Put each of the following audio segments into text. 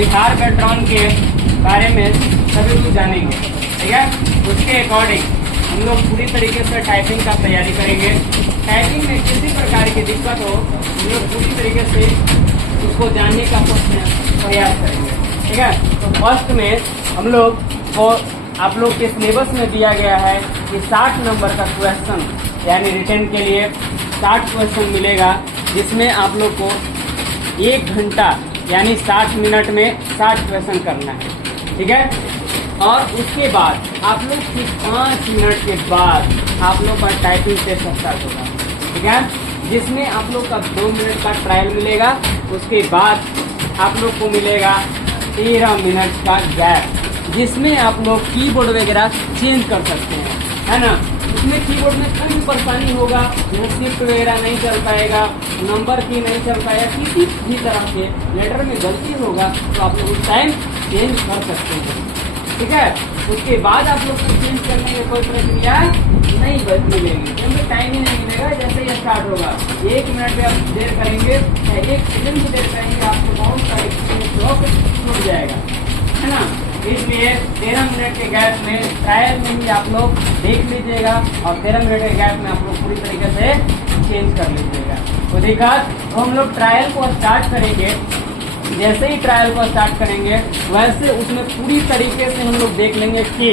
Bihar veteran के बारे में सभी लोग जानेंगे, ठीक है। उसके अकॉर्डिंग हम लोग पूरी तरीके से टाइपिंग का तैयारी करेंगे। टाइपिंग में किसी प्रकार की दिक्कत हो हम लोग पूरी तरीके से उसको जानने का प्रयास करेंगे, ठीक है। तो फर्स्ट में हम लोग को आप लोग के सिलेबस में दिया गया है कि 60 नंबर का क्वेश्चन यानी रिटन के लिए 60 क्वेश्चन मिलेगा, जिसमें आप लोग को 1 घंटा यानी 60 मिनट में 60 क्वेश्चन करना है, ठीक है। और उसके बाद आप लोग सिर्फ 5 मिनट के बाद आप लोग का टाइपिंग टेस्ट स्टार्ट होगा, ठीक है, जिसमें आप लोग का 2 मिनट का ट्रायल मिलेगा। उसके बाद आप लोग को मिलेगा 13 मिनट का गैप, जिसमें आप लोग कीबोर्ड वगैरह चेंज कर सकते हैं, है ना। उसमें कीबोर्ड में कोई भी परेशानी होगा, शिफ्ट वगैरह नहीं चल पाएगा, नंबर की नहीं चल पाएगा, किसी भी तरह के लेटर में गलती होगा तो आप लोग उस टाइम चेंज कर सकते हैं, ठीक है। उसके बाद आप लोग को चेंज करने की कोई प्रक्रिया नहीं मिलेगी, क्योंकि टाइम ही नहीं मिलेगा। जैसे ही स्टार्ट होगा 1 मिनट में आप देर करेंगे या 1 सेकंड की देर करेंगे, आपको बहुत सारे छूट जाएगा, है ना। इसलिए 13 मिनट के गैप में ट्रायल में ही आप लोग देख लीजिएगा और 13 मिनट के गैप में आप लोग पूरी तरीके से चेंज कर लीजिएगा। तो देखा, तो हम लोग ट्रायल को स्टार्ट करेंगे। जैसे ही ट्रायल को स्टार्ट करेंगे वैसे उसमें पूरी तरीके से हम लोग देख लेंगे कि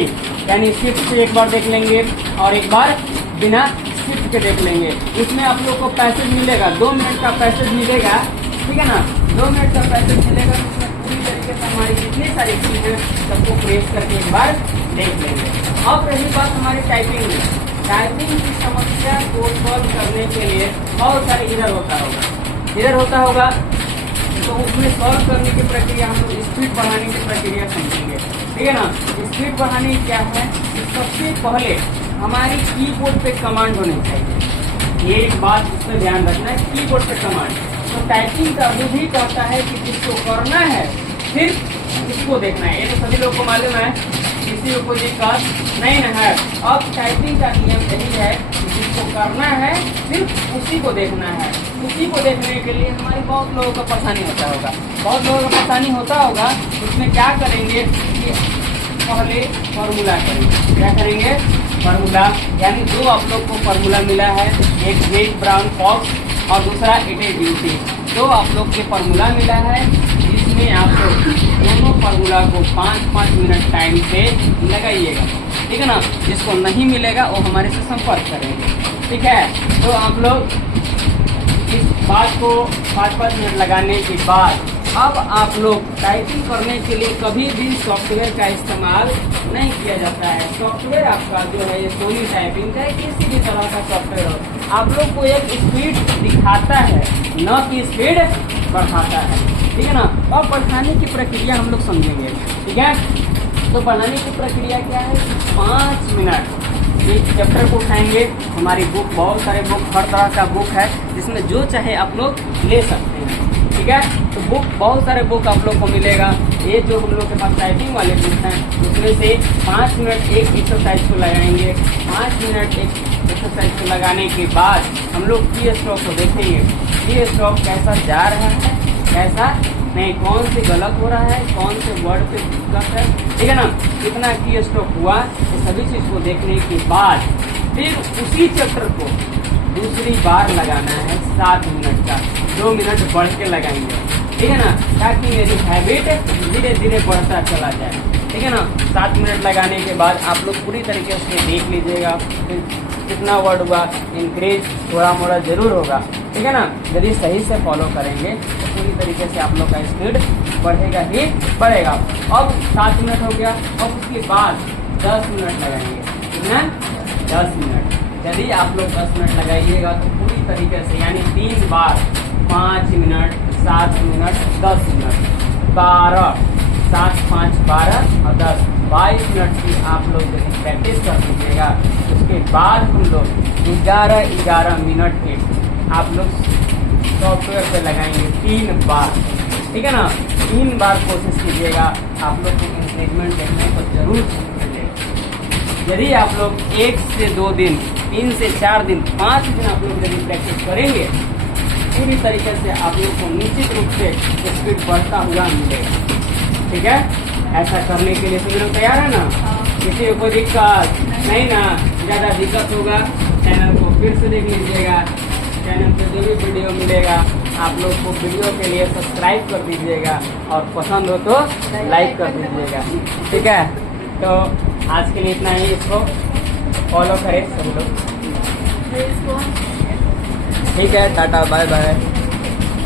यानी शिफ्ट से एक बार देख लेंगे और एक बार बिना शिफ्ट के देख लेंगे। उसमें आप लोग को पैसेज मिलेगा, 2 मिनट का पैसेज मिलेगा, ठीक है ना। 2 मिनट का पैसेज मिलेगा, उसमें पूरी तरीके से हमारी जितनी सारी चीजें सबको प्रेस करके एक बार देख लेंगे। अब रही बात हमारी टाइपिंग में, टाइपिंग की समस्या को सॉल्व करने के लिए बहुत सारे इधर होता होगा तो उसमें सॉल्व करने की प्रक्रिया हम लोग स्पीड बढ़ाने की प्रक्रिया समझेंगे, ठीक है ना। स्पीड बढ़ाने क्या है, सबसे पहले हमारी कीबोर्ड पे कमांड होनी चाहिए। ये एक बात उसमें ध्यान रखना है, कीबोर्ड पे कमांड। तो टाइपिंग का विधि कहता है कि जिसको करना है सिर्फ इसको देखना है। ये तो सभी लोग को मालूम है, किसी को कोई दिक्कत नहीं है। अब टाइपिंग का नियम यही है कि जिसको करना है सिर्फ उसी को देखना है। उसी को देखने के लिए हमारी बहुत लोगों को परेशानी होता होगा। उसमें क्या करेंगे कि पहले फार्मूला करेंगे। क्या करेंगे, फार्मूला, यानी दो आप लोग को फार्मूला मिला है, एक वेट ब्राउन फॉक्स और दूसरा इट इज ड्यूटी। दो आप लोग के फार्मूला मिला है, जिसमें आप लोग दोनों फार्मूला को 5-5 मिनट टाइम से लगाइएगा, ठीक है ना। जिसको नहीं मिलेगा वो हमारे से संपर्क करेंगे, ठीक है। तो आप लोग इस बात को 5-5 मिनट लगाने के बाद अब आप लोग टाइपिंग करने के लिए कभी भी सॉफ्टवेयर का इस्तेमाल नहीं किया जाता है। सॉफ्टवेयर आपका जो है ये सोनी टाइपिंग का किसी भी तरह का सॉफ्टवेयर हो, आप लोग को एक स्पीड दिखाता है, न कि स्पीड बढ़ाता है, ठीक है ना। और बढ़ाने की प्रक्रिया हम लोग समझेंगे, ठीक है। तो बढ़ाने की प्रक्रिया क्या है, 5 मिनट एक चैप्टर को उठाएंगे। हमारी बुक, बहुत सारे बुक, हर तरह का बुक है, जिसमें जो चाहे आप लोग ले सकते हैं, ठीक है। तो बुक, बहुत सारे बुक आप लोग को मिलेगा। ये जो हम लोग के पास टाइपिंग वाले बुक हैं उसमें से 5 मिनट एक एक्सरसाइज को लगाएंगे। 5 मिनट एक एक्सरसाइज को लगाने के बाद हम लोग की स्ट्रोक को देखेंगे, की स्ट्रोक कैसा जा रहा है, कैसा नहीं, कौन से गलत हो रहा है, कौन से वर्ड पे दिक्कत है, ठीक है ना। कितना की स्ट्रोक हुआ, ये सभी चीज को देखने के बाद फिर उसी चैप्टर को दूसरी बार लगाना है 7 मिनट का, 2 मिनट बढ़ के लगाएंगे, ठीक है ना, ताकि मेरी हैबिट धीरे धीरे बढ़ता चला जाए, ठीक है ना। 7 मिनट लगाने के बाद आप लोग पूरी तरीके से देख लीजिएगा कितना वर्ड हुआ, इंक्रीज थोड़ा मोड़ा जरूर होगा, ठीक है ना। यदि सही से फॉलो करेंगे तो पूरी तरीके से आप लोग का स्पीड बढ़ेगा ही बढ़ेगा। अब 7 मिनट हो गया, अब उसके बाद 10 मिनट लगाएंगे, कितना, 10 मिनट। यदि आप लोग 10 मिनट लगाइएगा तो पूरी तरीके से यानी 3 बार 5 मिनट, 7 मिनट, 10 मिनट, 12, 7, 5, 12 और 10, 22 मिनट की आप लोग यदि प्रैक्टिस कर लीजिएगा, उसके बाद हम लोग 11 मिनट के आप लोग सॉफ्टवेयर पे लगाएंगे 3 बार, ठीक है ना। 3 बार कोशिश कीजिएगा, आप लोग को इंप्रूवमेंट देखने को जरूर मिलेगा। यदि आप लोग 1 से 2 दिन, 3 से 4 दिन, 5 दिन आप लोग यदि प्रैक्टिस करेंगे, पूरी तरीके से आप लोग को निश्चित रूप से स्पीड बढ़ता हुआ मिलेगा। ठीक है, ऐसा करने के लिए सभी लोग तैयार है ना? किसी को कोई दिक्कत नहीं ना? ज़्यादा दिक्कत होगा चैनल को फिर से देख लीजिएगा। चैनल पे जो भी वीडियो मिलेगा आप लोग को वीडियो के लिए सब्सक्राइब कर दीजिएगा और पसंद हो तो लाइक कर दीजिएगा। ठीक है, तो आज के लिए इतना ही। इसको फॉलो करें सब लोग। ठीक है, टाटा बाय बाय।